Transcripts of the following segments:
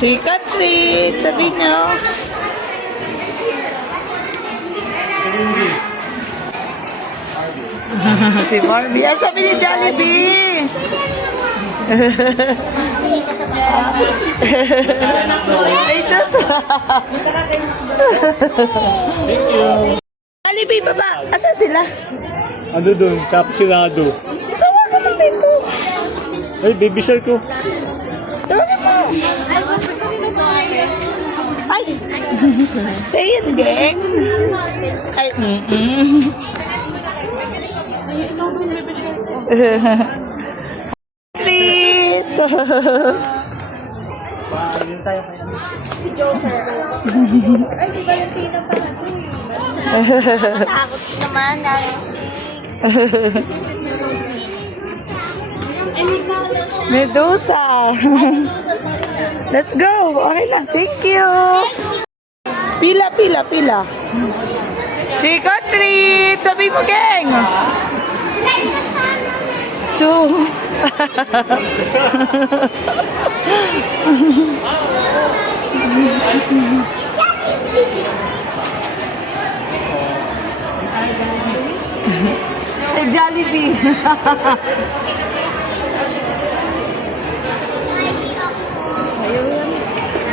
Trick or treat, sabi nyo. Si Barbie. Yan sabi ni Jollibee. Ay, Chucho. Jollibee, baba. Asa sila? Ano doon? Chapsilado. Tawagan mo dito. Ay, baby shark ko. Tawagan mo. Ay. Say it, gang. Ay, Treat. Si Joker. Ay, si Valentina pala ito eh. Takot naman, Medusa. Let's go. Okay na. Thank you. Pila, pila, pila. Trick or treat. Sabi mo, gang. Two. Ay, Jollibee.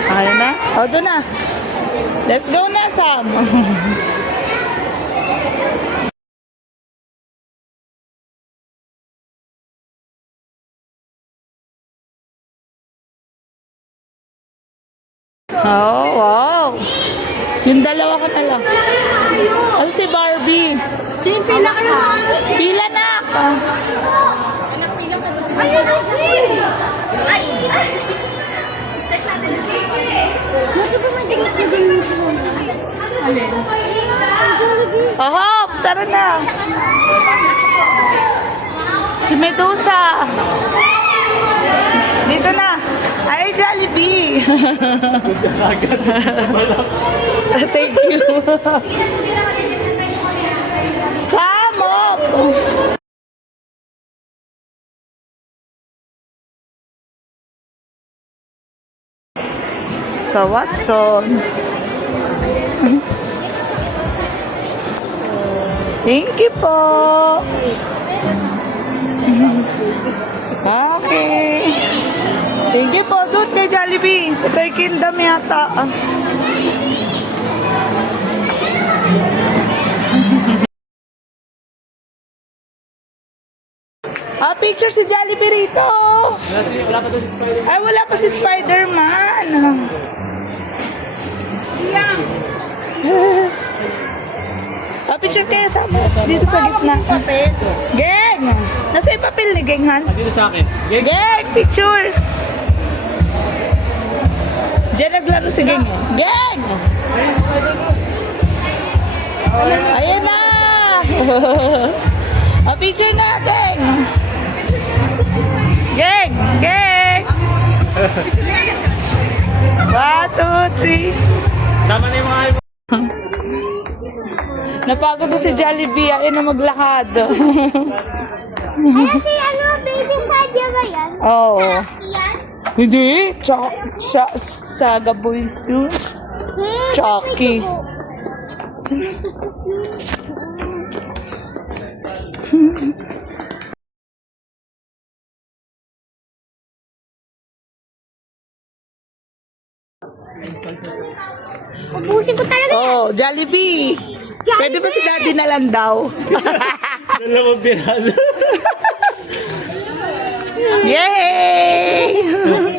Ayaw na? O, doon na. Let's go na, Sam. Oh, wow. Yung dalawa ka na lang. Ano si Barbie? Jane, pila ka na. Pila na. Ayun na, Jane. Ay, ay. Check natin. Bakit ba madigat na din yung sumuna? Alin? Oho, tara na. Si Medusa. Dito na. Ay, Jollibee. Thank you. Samok. Sa Watson. Thank you po. Okay. Thank you po. Doon kay Jollibee. Sa Toy Kingdom yata. Picture si Jollibee rito. Wala pa doon si Spider. Ay, wala pa si Spider-Man. Picture kayo sa dito sa gitna. Geng! Nasa yung papel ni Geng, Han? Dito sa akin. Geng! Picture! Diyan naglaro si Geng. Geng! Ayan na! Picture na, Geng! Geng! Geng! 1, 2, 3. Sama na yung mga iPhone. Napagod na si Jollibee. Ayun na maglakad. Ay, si ano, baby Sadia ba yan? Oo. Yan? Hindi. Saga Boys yun. Chucky. Ubusin ko talaga yan. Oh, Jollibee. Pwede ba si Daddy na lang daw? Dalawang piraso. Yay!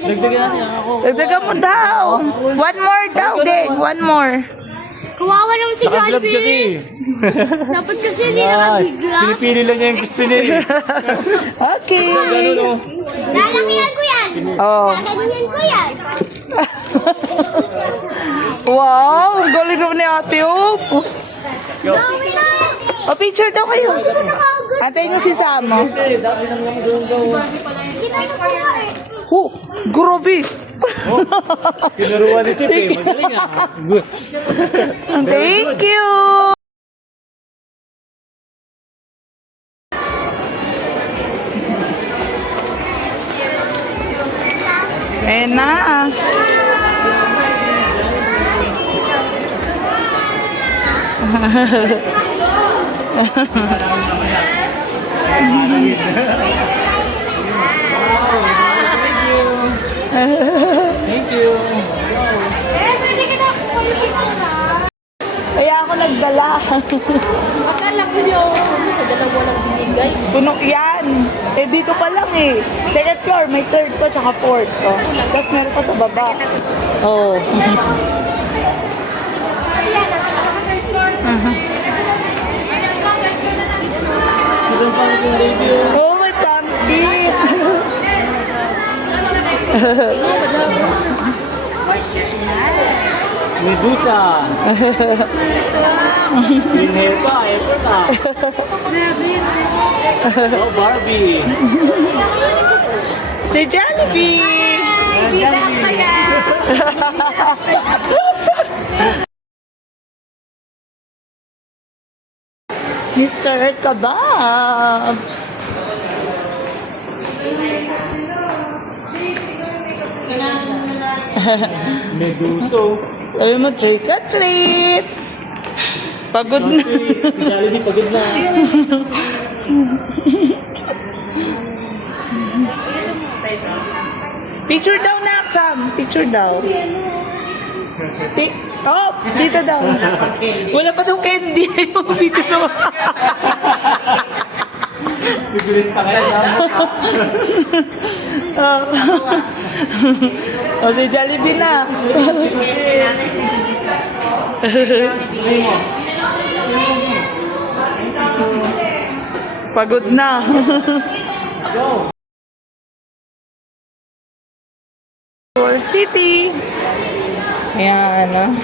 Dagdagan natin ako. Dagdagan mo daw. One more daw, Geng. One more. Kawawa naman si Naka-gloves kasi. Jollibee. Dapat kasi hindi nakabigla. Pinipili lang niya yung gusto niya. Okay. Ganun o. Lalakihan ko yan. Oh. Gaganyan ko yan. Wow, ang galing naman ni Ate Hope. Gawin na. Picture daw kayo. Antayin niyo si Samo. Kita mo Grabe. Kinuruan ni Chip eh. Magaling ah. Good. Thank you. Ayan na. Thank you. Eh, pwede ka na Kaya ako nagdala. Akala ko yung sa dalawa lang binigay. Puno yan. Eh, dito pa lang eh. Second floor, may third pa, tsaka fourth. Oh. Tapos meron pa sa baba. Oo. Oh. Ito pa yung radio. Oh, may pumpkin. Medusa. Inhale pa, effort ah. Oh, Barbie. Si Jollibee. Kita ang saya. Mr. Kabab. Meduso. Sabi mo, trick or treat. Pagod na. Si Jollibee pagod na. Picture daw na, Sam. Picture daw. Oh, dito daw. Wala pa daw candy. Yung picture daw. Sigurista kaya naman. Oh. Oh, si Jollibee na. Pagod na. Go. Door City. Ayan, ano.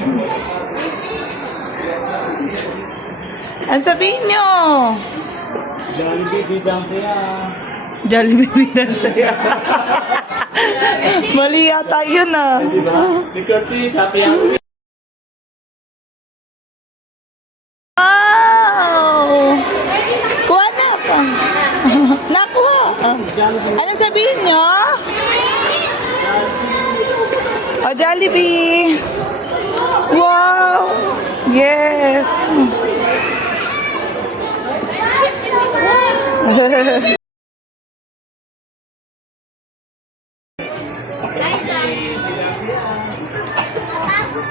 Ano sabihin nyo? Jollibee, bidang saya. Jollibee binan saya. Mali yata yun ah. Diba? Security, happy hour. Wow! Kuha na pa. Nakuha. Ano sabihin nyo? Oh, Jollibee. Wow! Yes!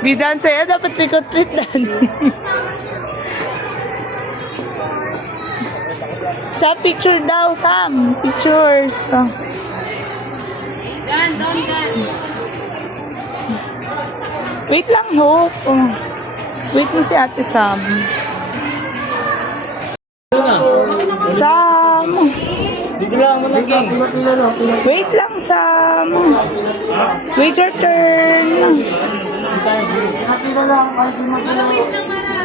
Bidan saya dapat trick-or-treat dan. Sa picture daw, Sam. Pictures. Oh. Gan. Wait lang, Hope. Oh. Wait mo si Ate Sam. Sam! Dito lang mo lang, King. Wait lang, Sam. Wait your turn.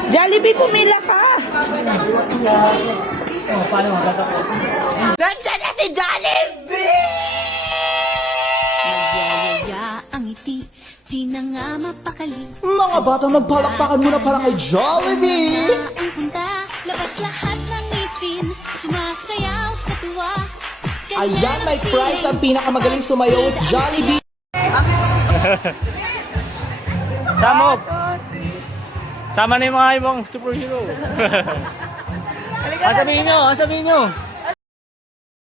Jollibee, pumila ka. Oh, paano matatapos? Nandiyan na si Jollibee! Nagyayaya ang ngiti, di na nga mapakali. Mga bata, magpalakpakan muna para kay Jollibee! Ang punta, labas lahat ng ngipin, sumasayaw sa tuwa. Ayan, may prize ang pinakamagaling sumayaw with Jollibee! Samok! Sama na yung mga ibang superhero. Sabihin nyo, sabihin nyo.